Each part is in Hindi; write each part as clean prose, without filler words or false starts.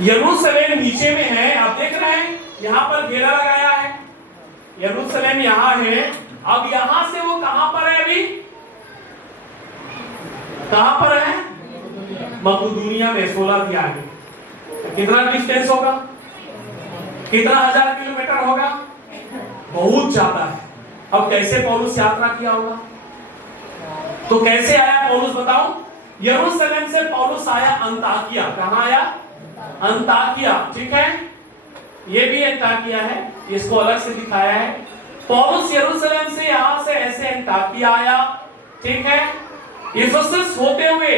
यरूशलेम नीचे में है, आप देख रहे हैं यहाँ पर घेरा लगाया है, यरूशलेम यहाँ है। अब यहां से वो कहां पर है, अभी कहां पर है, मकदूनिया में 16 के आगे। कितना डिस्टेंस होगा, कितना 1000 किलोमीटर होगा, बहुत ज्यादा है। अब कैसे पौलुस यात्रा किया होगा, तो कैसे आया पौलुस बताओ। यरूशलेम से पौलुस आया अंताकिया, कहां आया, अंताकिया, ठीक है, ये भी अंताकिया है, इसको अलग से दिखाया है। पौलुस यरूशलेम से यहां से ऐसे अंताकिया आया, ठीक है, इफिसस होते हुए,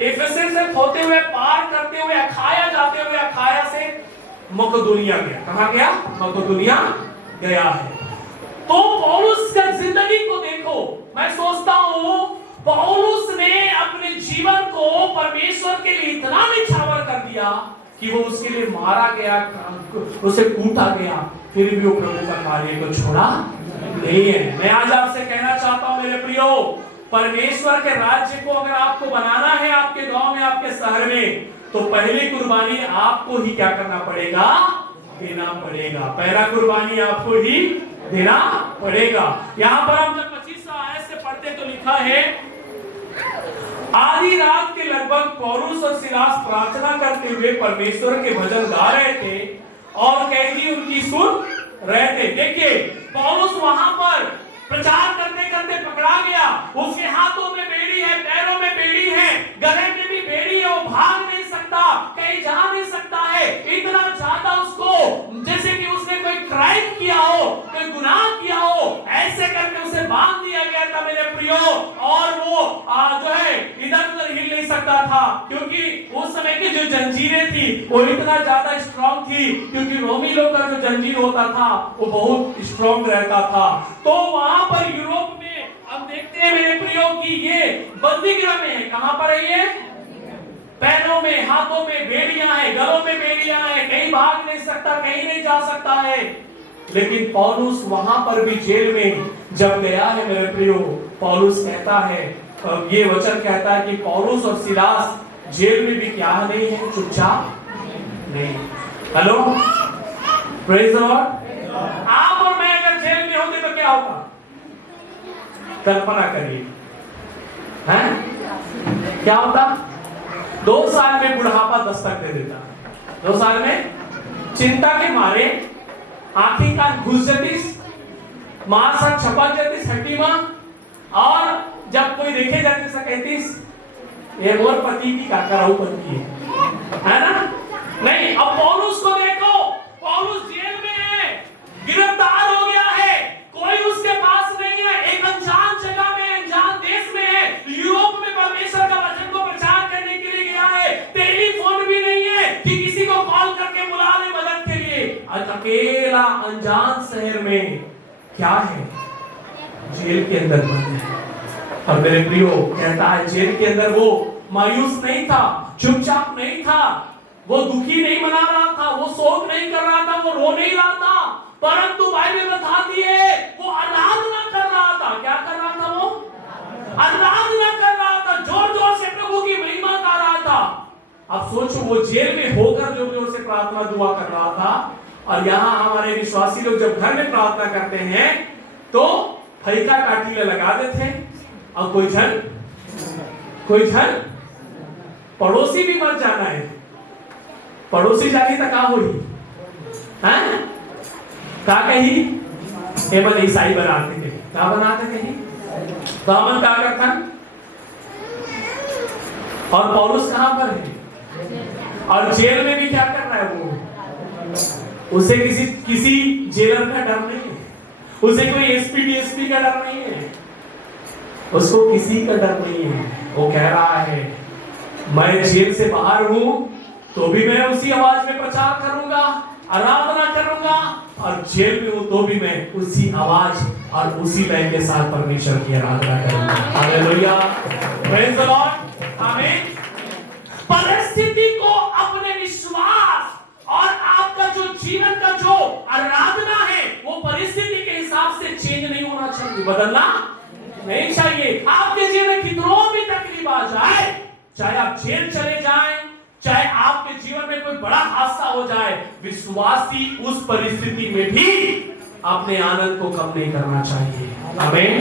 इफिसस से होते हुए पार करते हुए अखाया जाते हुए अखाया से मकदूनिया गया। कहां गया, मकदूनिया गया है। तो पौलुस का जिंदगी को देखो, मैं सोचता हूं पौलुस ने अपने जीवन को परमेश्वर के लिए इतना निछावर कर दिया कि वो उसके लिए मारा गया, उसे कूटा गया, फिर भी वो प्रभु का कार्य को छोड़ा नहीं है। मैं आज आपसे कहना चाहता हूं मेरे प्रियो, परमेश्वर के राज्य को अगर आपको बनाना है आपके गांव में, आपके शहर में, तो पहली कुर्बानी आपको ही क्या करना पड़ेगा, देना पड़ेगा। पहला कुर्बानी आपको ही देना पड़ेगा। यहाँ पर हम जब 25 आयत से पढ़ते तो लिखा है, आधी रात के लगभग पौलुस और सिलास प्रार्थना करते हुए परमेश्वर के भजन गा रहे थे और कैदी उनकी सुन रहे थे। देखिए पौलुस वहां पर प्रचार करते करते पकड़ा गया, उसके हाथों में बेड़ी है, पैरों में बेड़ी है, गले में भी बेड़ी है, वो भाग नहीं सकता, कहीं जा नहीं सकता है। इतना ज्यादा उसको जैसे कि उसने कोई क्राइम किया हो, कोई गुनाह किया हो, ऐसे करके उसे बांध दिया गया था मेरे प्रियो। और वो जो है इधर उधर हिल नहीं सकता था, क्योंकि उस समय की जो जंजीरें थी वो इतना ज्यादा स्ट्रॉन्ग थी, क्योंकि रोमी लोग का जो जंजीर होता था वो बहुत स्ट्रॉन्ग रहता था। तो वहां पर यूरोप में हम देखते हैं मेरे प्रियो कि ये बंदीगृह में है। कहां पर है ये, पैरों में हाथों में बेड़ियां हैं, गलों में बेड़ियां हैं, कहीं भाग नहीं सकता, कहीं नहीं जा सकता है। लेकिन पौलुस वहां पर भी जेल में जब गया है मेरे प्रियो, पौलुस कहता है, ये वचन कहता है कि पौलुस और सिलास जेल में भी क्या नहीं है, चुपचाप नहीं। Hello, praise the Lord. आप और मैं अगर जेल में होते तो क्या होता, कल्पना करिए, हैं क्या होता। 2 साल में बुढ़ापा दस्तक दे देता, 2 साल में चिंता के मारे आंखें कान घुस जाती, मां सब छपक जाती हड्डी मां, और जब कोई देखे जाते से कहती ये मोर पति की काकराऊपन की है ना। नहीं, अब पौलुस को देखो, पौलुस जेल में है, गिरफ्तार हो गया है, कोई उसके पास नहीं है, एक अनजान जगह में, अनजान देश में है, यूरोप में परमेश्वर का वचन को प्रचार करने के लिए गया है। टेलीफोन भी नहीं है कि किसी को कॉल करके बुला ले मदद के लिए। अकेला अनजान शहर में क्या है, जेल के अंदर बंद है। और मेरे प्रियो कहता है जेल के अंदर वो मायूस नहीं था, चुपचाप नहीं था, वो दुखी नहीं मना रहा था, वो शोक नहीं कर रहा था, वो रो नहीं रहा था, परंतु बाइबल बताती है वो आराधना कर रहा था। क्या कर रहा था, वो आराधना कर रहा था, जोर जोर से प्रभु की महिमा गा रहा था। अब सोचो वो जेल में होकर जोर जोर से प्रार्थना दुआ कर रहा था, और यहाँ हमारे विश्वासी लोग जब घर में प्रार्थना करते हैं तो फैका काटीले लगा देते हैं, और कोई झन पड़ोसी भी मर जाना है, पड़ोसी जानी तो का हुई हैं, का कही एमन ईसाई बनाते थे, का बनाते थे दामन का करता। और पौलुस कहां पर है, और जेल में भी क्या कर रहा है वो, उसे किसी जेलर का डर नहीं है, उसे कोई एसपी डीएसपी का डर नहीं है, उसको किसी का डर नहीं है। वो कह रहा है मैं जेल से बाहर हूं तो भी मैं उसी आवाज में प्रचार करूंगा, आराधना करूंगा, और जेल में हूं तो भी मैं उसी आवाज और उसी लय के साथ परमेश्वर की आराधना करूंगा। हालेलुया, प्रेज द लॉर्ड, आमीन। परिस्थिति को अपने विश्वास और आपका जो जीवन का जो आराधना है वो परिस्थिति के हिसाब से चेंज नहीं होना चाहिए, बदलना नहीं चाहिए। आपके जीवन में कितनों भी तकलीफ आ जाए, चाहे आप जेल चले जाएं, चाहे आप आपके जीवन में कोई बड़ा हादसा हो जाए, विश्वासी उस परिस्थिति में भी अपने आनंद को कम नहीं करना चाहिए। आमीन।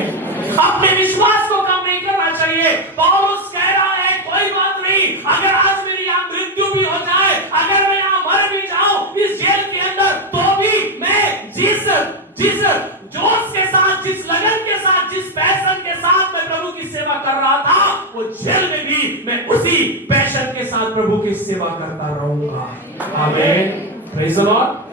अपने विश्वास को कम नहीं करना चाहिए। पौलुस कह रहा है कोई बात नहीं, अगर आज मेरी यहाँ मृत्यु भी हो जाए, अगर मैं यहाँ मर भी जाऊं इस जेल के अंदर, तो भी मैं जिस जोश के साथ, जिस लगन के साथ, जिस पैशन के साथ मैं प्रभु की सेवा कर रहा था, वो जेल में भी मैं उसी पैशन के साथ प्रभु की सेवा करता रहूंगा। आमीन। Praise the Lord.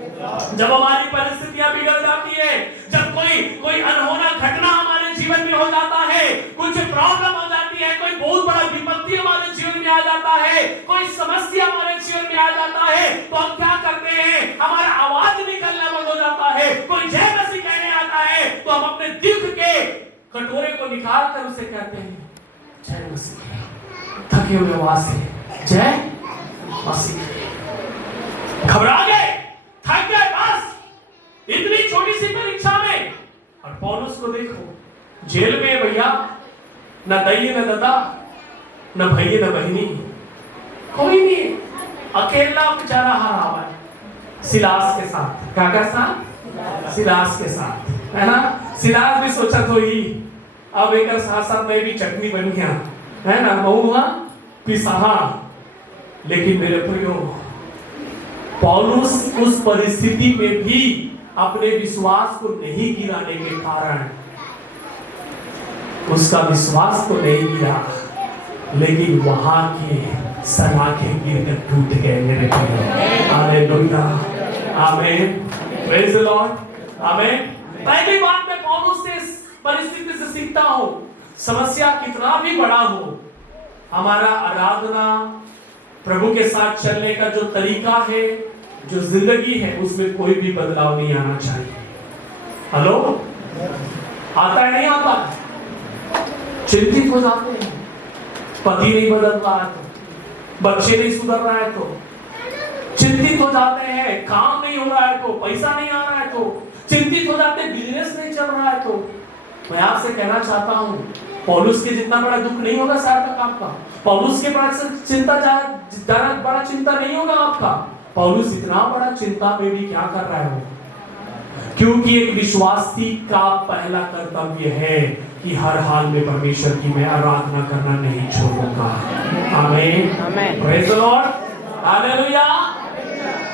जब हमारी परिस्थितियां बिगड़ जाती है, जब कोई अनहोना घटना हमारे जीवन में हो जाता है, कुछ प्रॉब्लम हो जाती है, कोई बहुत बड़ा विपत्ति हमारे जीवन में आ जाता है, कोई समस्या हमारे जीवन में आ जाता है, तो हम क्या करते हैं? हमारा आवाज निकलना बंद हो जाता है। कोई जय मसीह कहने आता है तो हम अपने दिल के कटोरे को निकाल कर उसे कहते हैं जय मसीह, थके हुए आवाज से जय मसीह। घबरा गए, थक गए, बस इतनी छोटी सी परीक्षा में। और पौलुस को देखो, जेल में भैया, न दैये न दादा, न भैये न बहनी, कोई नहीं, अकेला बेचारा हारा हुआ है सिलास के साथ। क्या साथ? सिलास के साथ, है ना। सिलास भी सोचा तो ही अब एक साथ में भी चटनी बन गया, है ना, बहुआ पिसाहा। लेकिन मेरे प्रियो, पौलुस उस परिस्थिति में भी अपने विश्वास को नहीं गिराने के कारण, उसका विश्वास तो नहीं गिरा, लेकिन वहां के सलाखें गिरकर टूट गए मेरे प्रियो। हालेलुया, आमीन, प्रेज़ द लॉर्ड, आमीन। पहली बात मैं पौलुस से इस परिस्थिति से सीखता हूं, समस्या कितना भी बड़ा हो, हमारा आराधना, प्रभु के साथ चलने का जो तरीका है, जो जिंदगी है, उसमें कोई भी बदलाव नहीं आना चाहिए। हेलो, आता है नहीं आता? चिंतित हो जाते हैं, पति नहीं बदल रहा है तो, बच्चे नहीं सुधर रहा है तो, चिंतित हो जाते हैं, काम नहीं हो रहा है तो, पैसा नहीं आ रहा है तो, चिंतित हो जाते हैं, बिजनेस नहीं चल रहा है तो। मैं आपसे कहना चाहता हूं, पौलुस के जितना बड़ा दुख नहीं होगा शायद तक आपका, पौलुस के बड़ा चिंता ज्यादा बड़ा चिंता नहीं होगा आपका। पौलुस इतना बड़ा चिंता में भी क्या कर रहा है? क्योंकि एक विश्वासी का पहला कर्तव्य है कि हर हाल में परमेश्वर की मैं आराधना करना नहीं छोड़ूंगा। आमीन, प्रेज़ द लॉर्ड, हालेलुया।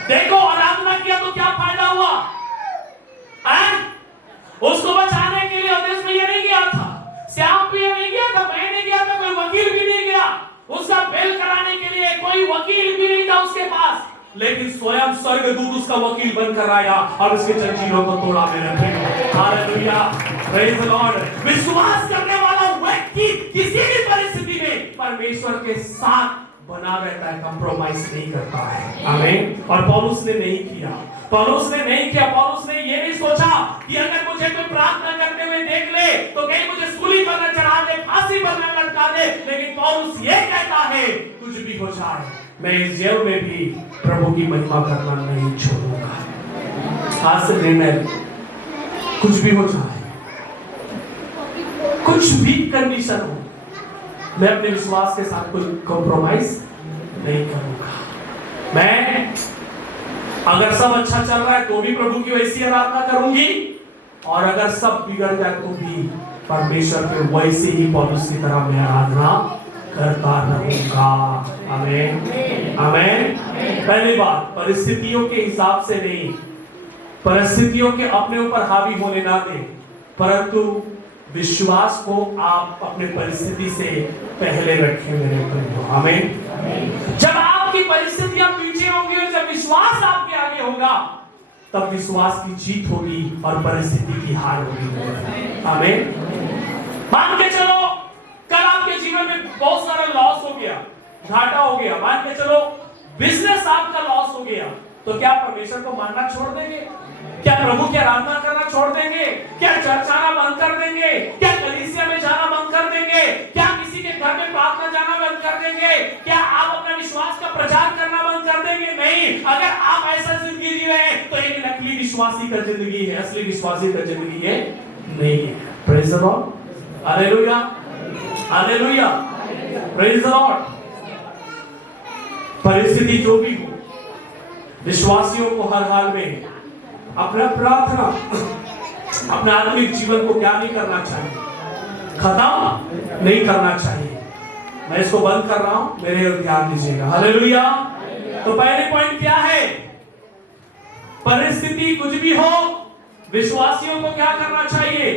देखो, आराधना किया तो क्या फायदा हुआ? उसको बचाने के लिए अवधेश भैया नहीं गया था, श्याम भैया नहीं गया था, मैं नहीं गया था, कोई वकील भी नहीं गया, उसका बेल कराने के लिए कोई वकील भी नहीं था उसके पास, लेकिन स्वयं स्वर्गदूत उसका वकील बनकर आया और उसके जंजीरों को तोड़ा मेरे प्रिय। Hallelujah, praise the Lord. विश्वास करने वाला व्यक्ति किसी भी परिस्थिति में परमेश्वर के साथ बना रहता है, कंप्रोमाइज नहीं करता है। आमीन। और पौलुस ने नहीं किया, पौलुस ने ये नहीं सोचा कि अगर मुझे कोई प्रार्थना करते हुए देख ले तो कहीं मुझे सूली पर न चढ़ा दे, फांसी पर न लटका दे। लेकिन पौलुस ये कहता है, कुछ भी हो जाए, मैं इस जेल में भी प्रभु की महिमा करना नहीं छोड़ूंगा। आज से निर्णय, कुछ भी हो जाए, कुछ भी कंडीशन हो, मैं अपने विश्वास के साथ कोई कॉम्प्रोमाइज नहीं करूंगा। मैं अगर सब अच्छा चल रहा है तो भी प्रभु की वैसी आराधना करूंगी, और अगर सब बिगड़ जाए तो भी परमेश्वर के वैसे ही पौलुस की तरह मैं आराधना करता रहूंगा। आमीन, आमीन। पहली बात, परिस्थितियों के हिसाब से नहीं, परिस्थितियों के अपने ऊपर हावी होने ना दें, परंतु विश्वास को आप अपने परिस्थिति से पहले रखें मेरे प्रियो। आमीन। जब आपकी परिस्थितियां पीछे होंगी और जब विश्वास आपके आगे होगा, तब विश्वास की जीत होगी और परिस्थिति की हार होगी। आमीन। मान के चलो कल आपके जीवन में बहुत सारा लॉस हो गया, घाटा हो गया, मान के चलो बिजनेस आपका लॉस हो गया, तो क्या परमेश्वर को मानना छोड़ देंगे? क्या प्रभु की आराधना करना छोड़ देंगे? क्या चर्च आना बंद कर देंगे? क्या कलीसिया में जाना बंद कर देंगे? क्या किसी के घर में प्रार्थना जाना बंद कर देंगे? क्या आप अपना विश्वास का प्रचार करना बंद कर देंगे? नहीं। अगर आप ऐसा जिंदगी जी रहे हैं तो एक नकली विश्वासी का जिंदगी है, असली विश्वासी का जिंदगी है नहीं है। Praise the Lord, hallelujah, hallelujah, praise the Lord. परिस्थिति जो भी हो, विश्वासियों को हर हाल में अपना प्रार्थना, अपने आत्मिक जीवन को क्या नहीं करना चाहिए, खत्म नहीं करना चाहिए। मैं इसको बंद कर रहा हूं, मेरे ओर ध्यान दीजिएगा। हालेलुया। तो पहले पॉइंट क्या है? परिस्थिति कुछ भी हो, विश्वासियों को क्या करना चाहिए?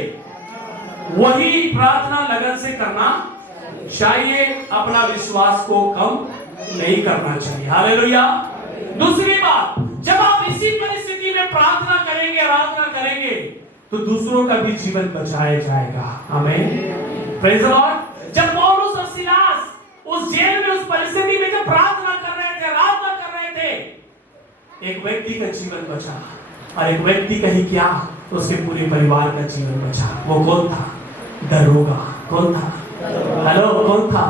वही प्रार्थना लगन से करना चाहिए, अपना विश्वास को कम नहीं करना चाहिए। हालेलुया। दूसरी बात, जब आप इसी परिस्थिति में प्रार्थना करेंगे, आराधना करेंगे, तो दूसरों का भी जीवन बचाया जाएगा। आमीन। Praise the Lord. जब पौलुस और सिलास उस जेल में, उस परिस्थिति में जब प्रार्थना कर रहे थे, आराधना कर रहे थे, एक व्यक्ति का जीवन बचा, और एक व्यक्ति का ही क्या, उसके पूरे परिवार का जीवन बचा। वो कौन था? दरोगा। कौन था? हेलो, कौन था?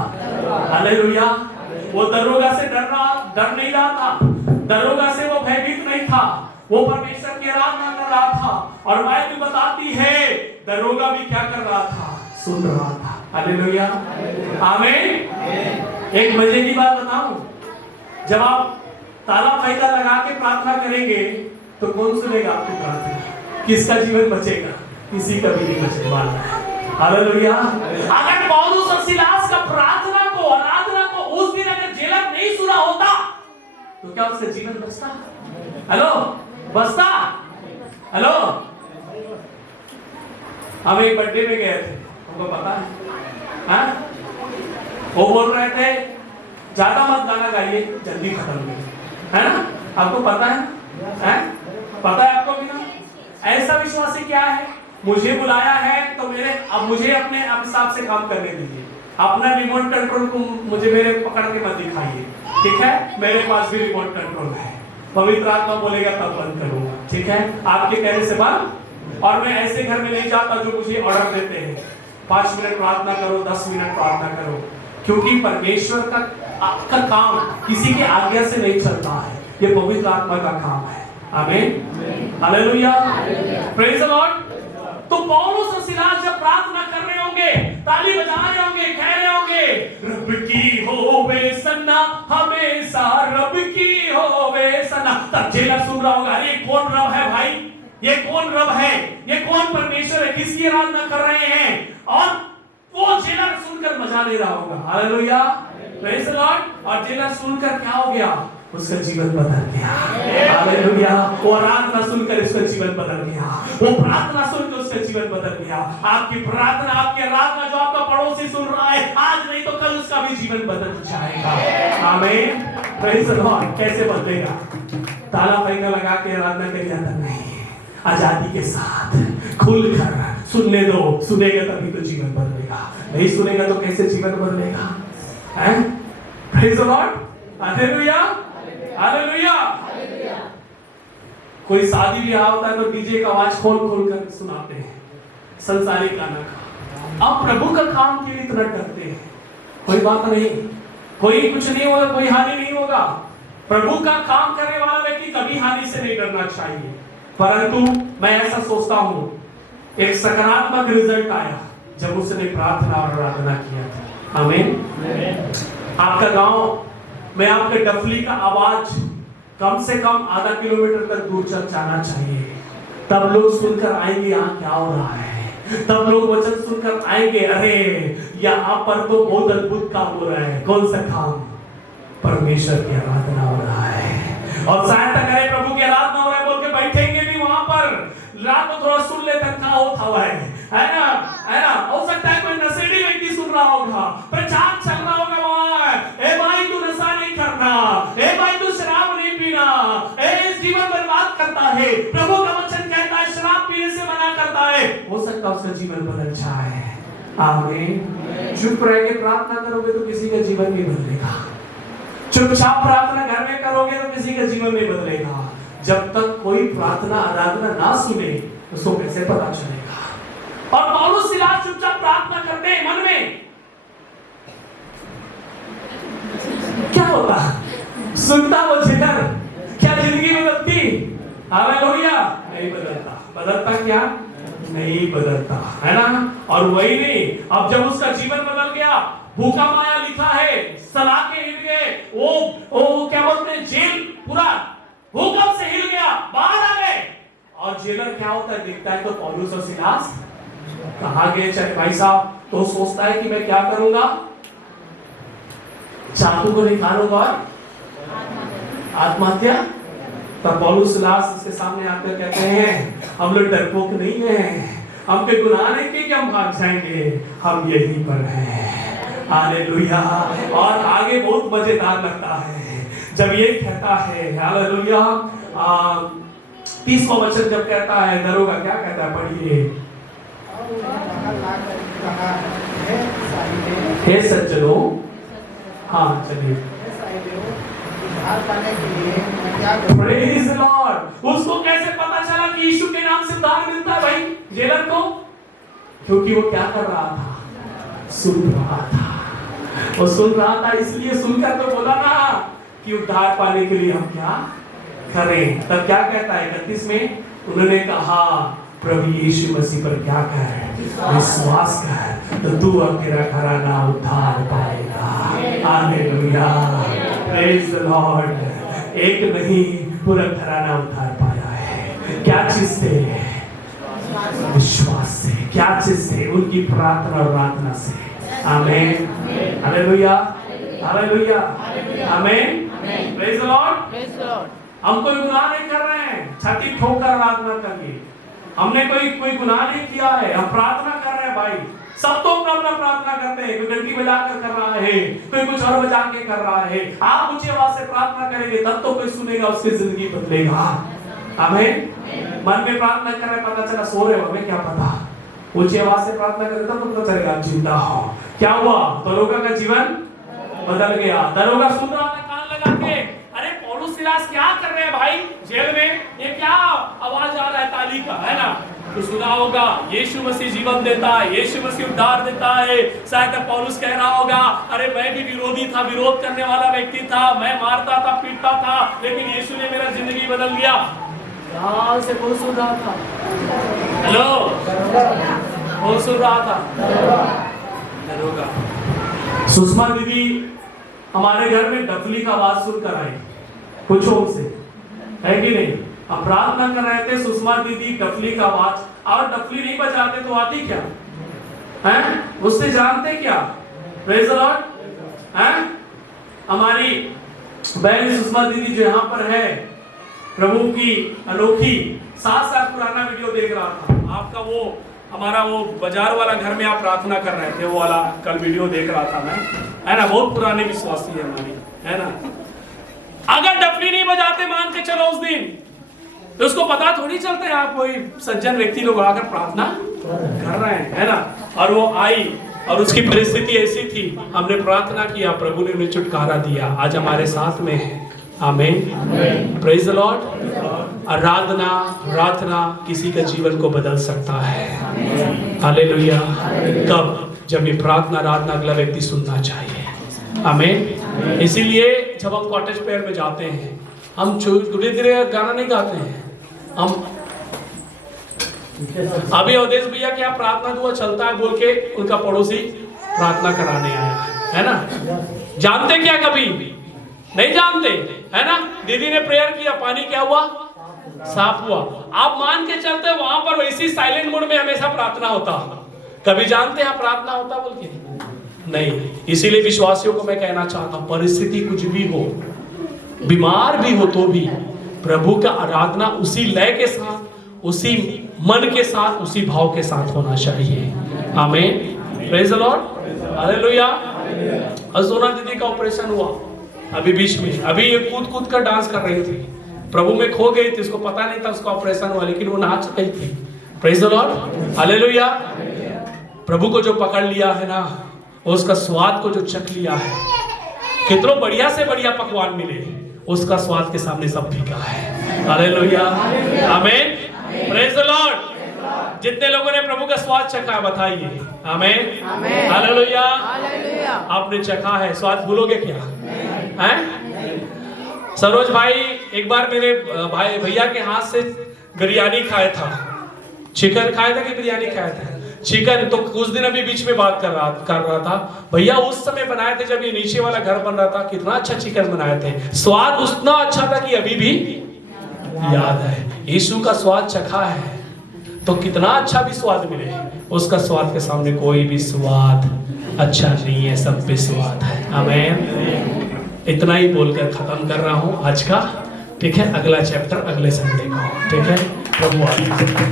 हालेलुया। वो दरोगा से डर नहीं रहा था, दरोगा से वो भयभीत नहीं था, वो परमेश्वर की आराधना कर रहा था। और बाइबल बताती है दरोगा भी क्या कर रहा था? सुन रहा था। हालेलुया। आमीन। एक मजे की बात बताऊं, जब आप ताला फायदा लगा के प्रार्थना करेंगे तो कौन सुनेगा आपकी प्रार्थना? किसका जीवन बचेगा? किसी का भी नहीं बचने वाला है। हालेलुया। अगर पौलुस और सिलास का प्रार्थना को, आराधना को उस दिन अगर जेलर नहीं सुना होता तो क्या उसका जीवन बचता? हेलो, बचता? हेलो, हम एक बर्थडे में गए थे, हमको पता है, वो बोल रहे थे ज्यादा मत गाना गाइए, जल्दी खत्म है ना? आपको पता है? पता है आपको भी ना? ऐसा विश्वासी क्या है? मुझे बुलाया है तो अब मुझे अपने हिसाब से काम करने दीजिए, अपना रिमोट कंट्रोल को मुझे मेरे पकड़ के मत दिखाइए, ठीक है? मेरे पास भी रिमोट कंट्रोल है, पवित्र आत्मा बोलेगा तब बंद करूंगा, ठीक है? आपके कहने से बंद। और मैं ऐसे घर में नहीं जाता जो मुझे ऑर्डर देते हैं, 5 मिनट प्रार्थना करो, 10 मिनट प्रार्थना करो, क्योंकि परमेश्वर का काम किसी के आज्ञा से नहीं चलता है, ये पवित्र आत्मा का काम है। आमीन। हालेलुया। Praise the Lord. तो पौलुस और सिलास जब प्रार्थना कर रहे होंगे, ताली बजा रहे होंगे, कह रहे होंगे, रब की होवे सन्ना, हमेशा रब की होवे सन्ना। तब जेलर सुन रहा होगा, अरे कौन रब है भाई? ये कौन रब है? ये कौन परमेश्वर है? किसकी आराधना कर रहे हैं? और वो जेलर सुनकर मजा ले रहा होगा। हालेलुया। Praise the Lord. और जेलर सुनकर क्या हो गया? उसका जीवन बदल गया। हालेलुया। वो आराधना सुनकर उसका जीवन बदल गया, वो प्रार्थना सुनकर उसका जीवन बदल गया। आपकी प्रार्थना, आपकी आराधना जो आपका पड़ोसी सुन रहा है, आज नहीं तो कल उसका भी जीवन बदल जाएगा। आमीन। Praise the Lord. कैसे बदलेगा? ताला पैना लगा के आराधना करिए नहीं, आजादी के साथ खुलकर सुनने दो। सुनेगा तभी तो जीवन बदलेगा, नहीं सुनेगा तो कैसे जीवन बदलेगा? हैं? Praise the Lord. Hallelujah. Hallelujah. कोई शादी ब्याह होता है तो डीजे का आवाज खोल खोल कर सुनाते हैं, संसारिक गाना का। अब प्रभु का काम के लिए इतना डरते हैं, कोई बात नहीं, कोई कुछ नहीं होगा, कोई हानि नहीं होगा। प्रभु का काम करने वाला व्यक्ति कभी हानि से नहीं डरना चाहिए। परंतु मैं ऐसा सोचता हूं, एक सकारात्मक रिजल्ट आया जब उसने प्रार्थना और आराधना किया था। आमीन। आपका गांव में आपके डफली का आवाज कम से कम आधा किलोमीटर तक दूर तक जाना चाहिए, तब लोग सुनकर आएंगे यहाँ क्या हो रहा है, तब लोग वचन सुनकर आएंगे, अरे यहाँ पर तो बहुत अद्भुत काम हो रहा है। कौन सा काम? परमेश्वर की आराधना हो रहा है। और सहायता करे, प्रभु की आराधना हो रहा है बोल के बैठेंगे भी वहां पर, रात को थोड़ा सुन लेते हैं, क्या होता हुआ है ना? है ना? हो सकता है कोई नशेड़ी व्यक्ति सुन रहा होगा, प्रचार चल रहा होगा वहां, ए भाई तू नशा नहीं करना, ए भाई तू शराब नहीं पीना, ए जीवन बर्बाद करता है, प्रभु का वचन कहता है शराब पीने से मना करता है। हो सकता है उसका जीवन बदल जाए। आमीन। चुप रह के प्रार्थना करोगे तो किसी का जीवन नहीं बदलेगा, चुपचाप प्रार्थना घर में करोगे तो किसी का जीवन नहीं बदलेगा। जब तक कोई प्रार्थना आराधना ना सुने उसको कैसे पता चलेगा? और पौलुस सिलास चुपचाप प्रार्थना करते हैं मन में, क्या होता? सुनता वो जेलर, क्या जिंदगी बदलती? हालेलुया। नहीं बदलता। बदलता क्या? नहीं बदलता, है ना? और वही नहीं, अब जब उसका जीवन बदल गया, भूखा माया लिखा है, सलाखें हिल गए, वो क्या बोलते हैं, जेल पूरा भूकंप से हिल गया, बाहर आ गए। और जेलर क्या होता है, देखता है तो पौलुस और सिलास कहाँ गए चले भाई साहब, तो सोचता है कि मैं क्या करूंगा, चाकू को निकालूंगा और आत्महत्या। तब पौलुस सिलास उसके सामने आकर कहते हैं हम लोग डरपोक नहीं हैं, हम पे गुनाह नहीं किए कि हम भाग जाएंगे, हम यहीं पर हैं। हालेलुया। और आगे बहुत मजेदार लगता है जब ये कहता है, हालेलुया, 30वां वचन जब कहता है, दरोगा क्या कहता है, पढ़िए। हे सज्जनों, हाँ चलिए, प्रेज़ लॉर्ड। उसको कैसे पता चला कि यीशु के नाम से उद्धार मिलता है भाई जेलर को? क्योंकि वो क्या कर रहा था, सुन रहा था। वो सुन रहा था, इसलिए सुनकर तो बोला ना कि उद्धार पाने के लिए हम क्या करें। तब क्या कहता है 31 में, उन्होंने कहा प्रभु यीशु मसीह पर क्या कर, विश्वास कर, तो तू और तेरा घराना उद्धार पाएगा। Hallelujah, praise the Lord. एक नहीं, पूरा घराना उद्धार पाया है। क्या चीज से? विश्वास से। क्या चीज से? उनकी प्रार्थना और प्रार्थना से। आमीन, हालेलुया, हालेलुया, आमीन, प्रेज़ द लॉर्ड। हम कोई गुनाह नहीं कर रहे हैं छाती ठोकर प्रार्थना करके, हमने कोई गुनाह नहीं किया है, हम प्रार्थना कर रहे हैं भाई। सब तो अपना प्रार्थना करते हैं, कोई घंटी बजाकर कर रहा है, कोई कुछ और बजा के कर रहा है। आप ऊंची आवाज से प्रार्थना करेंगे तब तो कोई सुनेगा, उसकी जिंदगी बदलेगा। आमीन। मन में प्रार्थना कर रहे, पता चला सो रहे हो, हमें क्या पता। ऊंची आवाज से प्रार्थना करें तब तो पता चलेगा आप जिंदा हो। क्या हुआ? दरोगा का जीवन बदल गया। दरोगा सुन रहा था कान लगा के, अरे पौलुस सिलास क्या कर रहे हैं भाई जेल में, ये क्या आवाज आ रहा है ताली का, है ना? तो सुना होगा यीशु मसीह जीवन देता है, यीशु मसीह उद्धार देता है। शायद पौलुस कह रहा होगा, अरे मैं भी विरोधी था, विरोध करने वाला व्यक्ति था, मैं मारता था, पीटता था, लेकिन यीशु ने मेरा जिंदगी बदल दिया। ध्यान से कौन सुन रहा था? हेलो, कौन सुन रहा था? दरोगा। सुषमा दीदी हमारे घर में डफली का आवाज सुनकर आई, पूछो उनसे, है कि नहीं? हम प्रार्थना कर रहे थे, सुषमा दीदी डफली का आवाज, और डफली नहीं बजाते तो आती क्या हैं? उससे जानते क्या? Praise the Lord. हैं? हमारी बहन सुषमा दीदी जो यहाँ पर है, प्रभु की अनोखी, 7 साल पुराना वीडियो देख रहा था आपका, वो हमारा वो बाजार वाला घर में आप प्रार्थना कर रहे थे, वो वाला कल वीडियो देख रहा था मैं, है ना? बहुत पुरानी विश्वासी है हमारी, है ना? अगर डफली नहीं बजाते मान के चलो उस दिन, तो उसको पता थोड़ी चलता है आप कोई सज्जन व्यक्ति लोग आकर प्रार्थना कर रहे हैं, है ना? और वो आई और उसकी परिस्थिति ऐसी थी, हमने प्रार्थना किया, प्रभु ने हमें छुटकारा दिया, आज हमारे साथ में है। आमीन, प्रेज़ द लॉर्ड। आराधना, प्रार्थना किसी का जीवन को बदल सकता है। हालेलुया। कब? जब ये प्रार्थना आराधना अगला व्यक्ति सुनना चाहिए। आमीन। इसीलिए जब हम कॉटेज प्रेयर में जाते हैं, हम धीरे धीरे गाना नहीं गाते हैं, हम अभी अवधेश भैया क्या प्रार्थना दुआ चलता है बोल के उनका पड़ोसी प्रार्थना कराने आया है ना? जानते क्या? कभी नहीं जानते, है ना? दीदी ने प्रेयर किया, पानी क्या हुआ? साफ हुआ। आप मान के चलते वहां पर वैसी साइलेंट मोड में हमेशा प्रार्थना होता, कभी जानते हैं प्रार्थना होता बोल के? नहीं। इसीलिए विश्वासियों को मैं कहना चाहता हूं, परिस्थिति कुछ भी हो, बीमार भी हो तो भी प्रभु का आराधना उसी लय के साथ, उसी मन के साथ, उसी भाव के साथ होना चाहिए। आमीन, प्रेज़ द लॉर्ड, हालेलुया। सोना दीदी का ऑपरेशन हुआ अभी बीच में, अभी ये कूद कर डांस कर रही थी, प्रभु में खो गई थी, उसको पता नहीं था उसका ऑपरेशन हुआ, लेकिन वो नाच रही थी। Praise the Lord, hallelujah. प्रभु को जो पकड़ लिया है ना, उसका स्वाद को जो चख लिया है, कितना बढ़िया से बढ़िया पकवान मिले, उसका स्वाद के सामने सब फीका है। हालेलुया, आमीन, प्रेज़ द लॉर्ड। जितने लोगों ने प्रभु का स्वाद चखा है बताइए आमीन, हालेलुया। आपने चखा है, स्वाद भूलोगे क्या? हैं? सरोज भाई एक बार मेरे भाई भैया के हाथ से बिरयानी खाया था, चिकन खाया था कि बिरयानी खाया था? चिकन तो कुछ दिन अभी बीच में बात कर रहा था भैया, उस समय बनाए थे जब ये नीचे वाला घर बन रहा था, कितना अच्छा चिकन बनाए थे, स्वाद उतना अच्छा था कि अभी भी याद है। यीशु का स्वाद चखा है तो कितना अच्छा भी स्वाद मिले, उसका स्वाद के सामने कोई भी स्वाद अच्छा नहीं है, सब पे स्वाद है। आमीन। इतना ही बोलकर खत्म कर रहा हूं आज का, ठीक है। अगला चैप्टर अगले संडे को, ठीक है। प्रभु आशीष।